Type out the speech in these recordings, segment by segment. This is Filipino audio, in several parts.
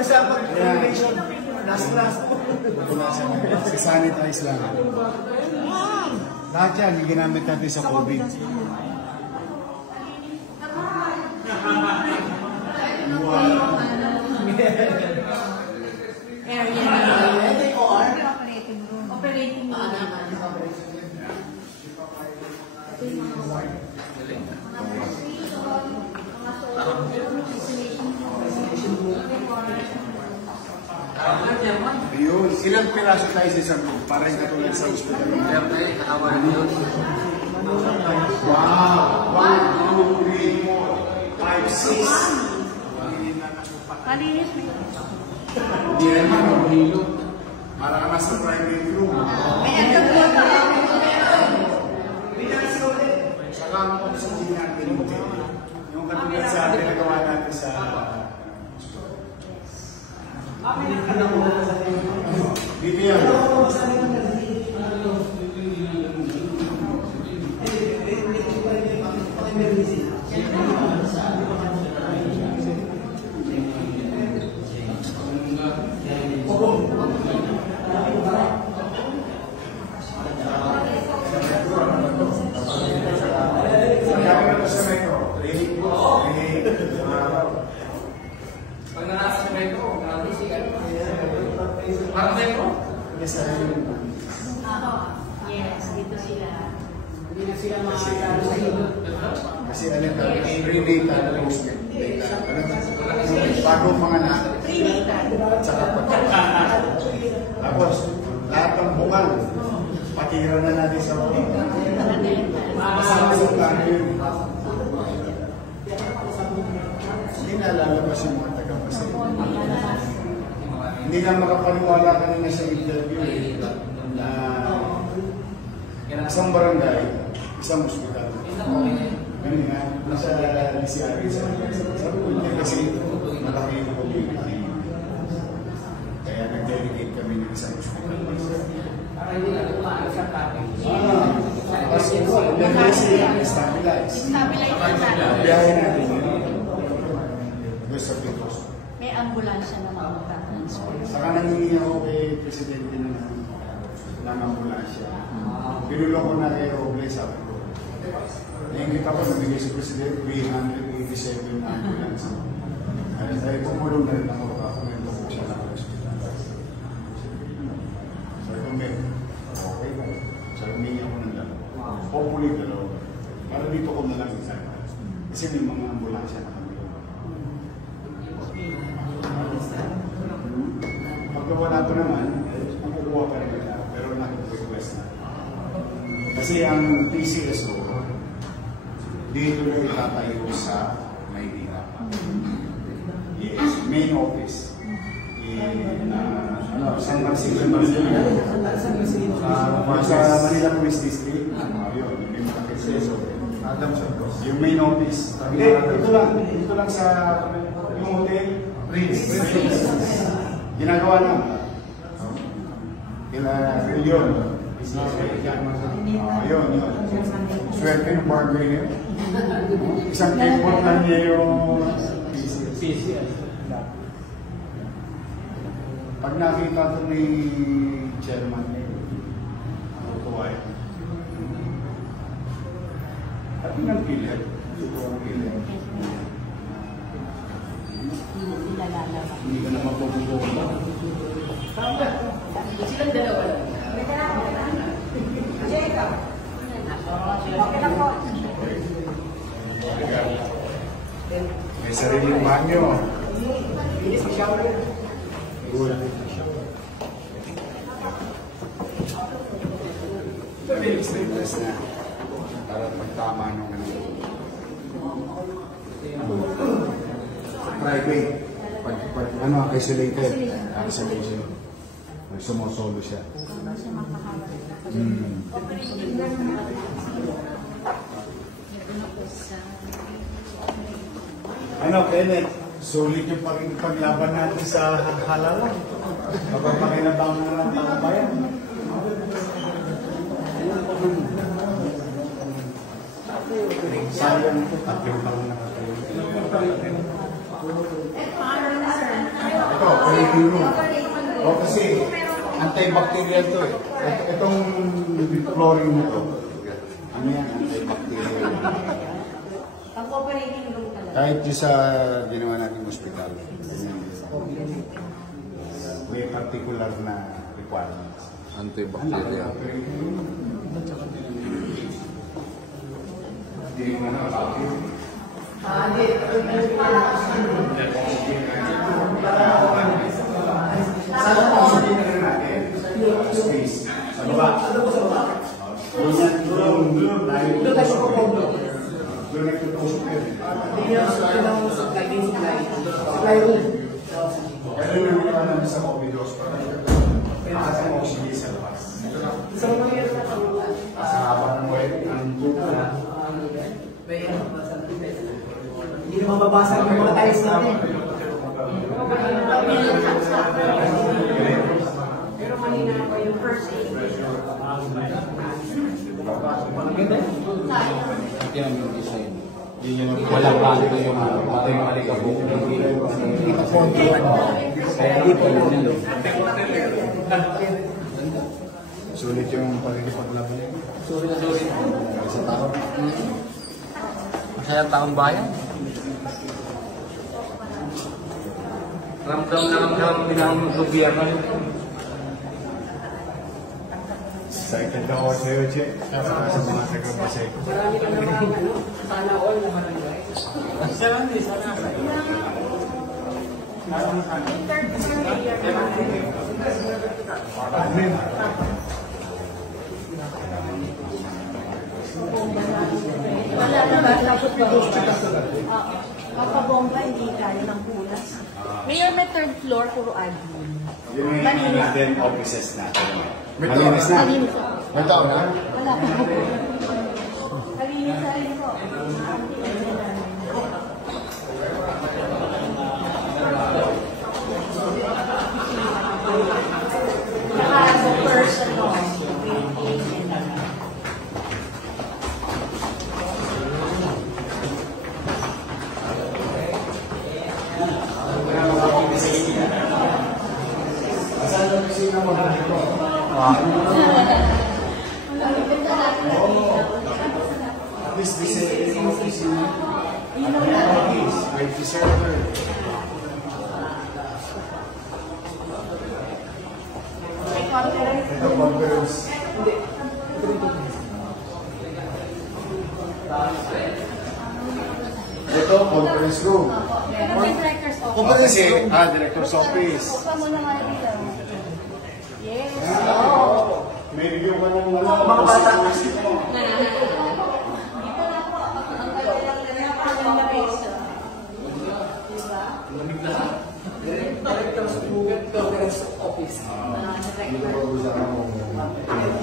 Sa pag-renovation, last. Sanitize lang. Lahat yan, ginamit natin sa COVID. Operating room. Yun, ilang piraso tayo sa isang room? Parang katulad sa hospital. Wow! 1, 2, 3, 4, 5, 6. Kalinis mo. Hindi naman, hilo. Parang nasa private room. May agad po ba? Saka ang oxygen natin, yung katulad sa atin na gawa natin sa dito yan. Pag nakasa sa metro, parang metro? Yes, dito sila. Hindi na sila makakala sa iyo. kasi alam ka, prenatal postment data. Bago manganak, at saka pagkakas. Tapos, lahat ng bungal, patira na natin sa mga. Masama sa plano yun. Hindi nalalabas yung mga taga-pasay. Hindi na makapaniwala kanina sa interview na isang barangay, isang hospital. Ganun nga, nasa DCRA sabi ko hindi kasi malaki yung community. Kaya nag-delegate kami ng isang hospital. Para hindi na tumaan sa topic. Kasi stabilize. Biyahe natin yun. Gusto sa Pitos. May ambulansya na magpa-transfer. Saka nangingi ako kay Presidente ng ambulansya. Binulong ko na kay Roble, sabi ko. Naingit ako, nabigay si Presidente 387 ambulance. Ay pumulong na rin ako, kakomento ko siya ng hospital. Sabi ko, okay ba? Sabi, humingi ako ng dalawa. Hopefully dalawa. Para dito ko na lang isa. Kasi may mga ambulansya na kami. Pagka wala ko naman, ang kukuha pa rin nila. Pero nag-request na. Kasi ang PCSO, dito na itatayo sa Maynila. Yes, main office. San Francisco, sa Manila Police District. Yun, may mga PCSO. Yung main office. Hindi, dito lang sa yung hotel. Ginagawa na. Yun. Yun. Swerte yung barber niya. Isang report lang niya yung PCS. Pag nakita ito ni chairman niya, tuway. At yung nagpilit. Hindi ka na magpupupo. Silang dalawa lang. Jacob. Okay lang po. May sariling banyo. Hindi sa shower. Good. Ito may extenders na para magtama nung private. Pag isolated. Isolation. Sumusolo siya. Ano, Kenneth? Sulit yung paglaban natin sa halalan. Mapapakinabangan na lang ang bayan. Sayang ito, 3 taon na katayo. Ito. operating room. O kasi, antibacterial to eh. Itong flooring nito, ano yan, antibacterial. Pag-operating room talaga. Kahit yung sa ginawa natin hospital, may particular na requirements. Antibacterial. Saan ang oxygen natin? Space. Sa baba. Doon tayo sa kondo. Doon nagtutusok yun. Supply room. Kaya doon nagtutusok namin sa COVID hospital. Taas ang oxygen sa labas. Sa habang ng web, ang tubo na. Hindi na mababasa yung mga tiles natin. Pero kanina po yung first aid. Yan yung design. Walang bago yung parang malikabok. Hindi pa konti. Kaya dito lang nilo. Sulit yung pagkikipaglaban. Sorry na sorry. Sa tao. Masaya taong bayan. Ramdam na ramdam bilang gobyerno. Second na ako sa'yo, Che. Sa mga taga-basay ko. Marami ka naman, sana all na barangay. Sana. Wala naman. Kapabomba, hindi kaya ng pulas. Mayor, may third floor, puro admin. Yun yung natin offices natin. Malinis na. Malinis po. May tao na? Wala po. Malinis na rin po. As a personal, waiting and Saan ang kusina mo dito? At least this is yung kusina. IT server. may conference. Ito conference. Ito conference room. May director's office. Conference director's office. Upa mo na nga dito. Yes. May review ka ng mga bata. Director's Google, Conference Office. Dito pag-usapan mo.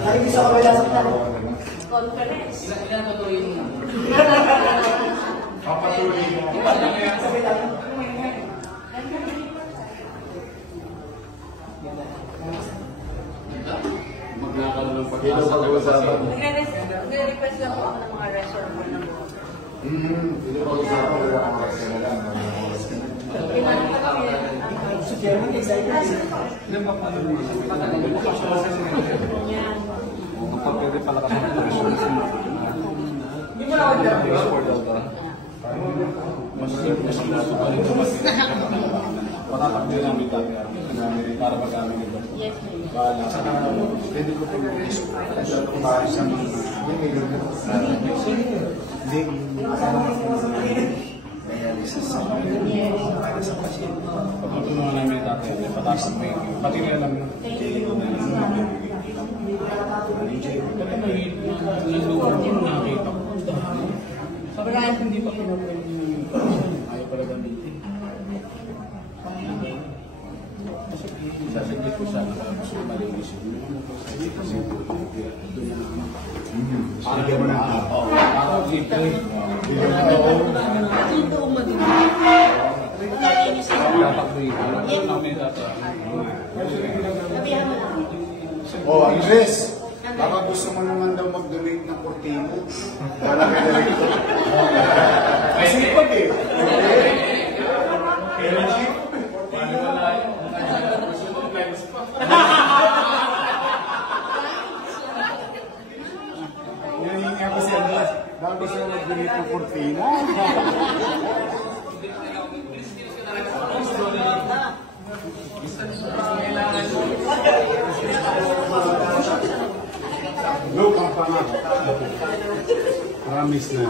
Lagi sa kabila sa Conference. ilan po ito yung Papatuloy mo. sa kabila. Maglakad ng Dito pag-asa. pag-usapan. Nag-request lang po ako ng mga resort mo na po. Dito pag-usapan. Wala kang kasi na lang. Si Chairman, excited. Kapag pala kasi Hindi mo na ako mas sinaso pa rin patatakbo namin dati para mag-amin ito. Yes, ma'am. Bahala. Pwede ko pag-ulis. Para sa mga. Hindi. Dialysis sa para sa pasyente. Pagkatulungan namin dati, patatak mo yung pati nila lang naluwag yung nakita ko. Sabi hindi pa pinapwede yung ayaw pala gamitin. Sasaglit ko sana gusto malinis yun. Sige mo na. Ako, libre. Dito umagin. Nalinis ako. Dapat dito. Namin dati. Sabihan mo lang. Oh, Andres. Baka gusto mo naman daw mag-donate ng kurtina. Para kay director. Kasi pag eh. Ginit ng kortina. Look, ang pangako. Promise na.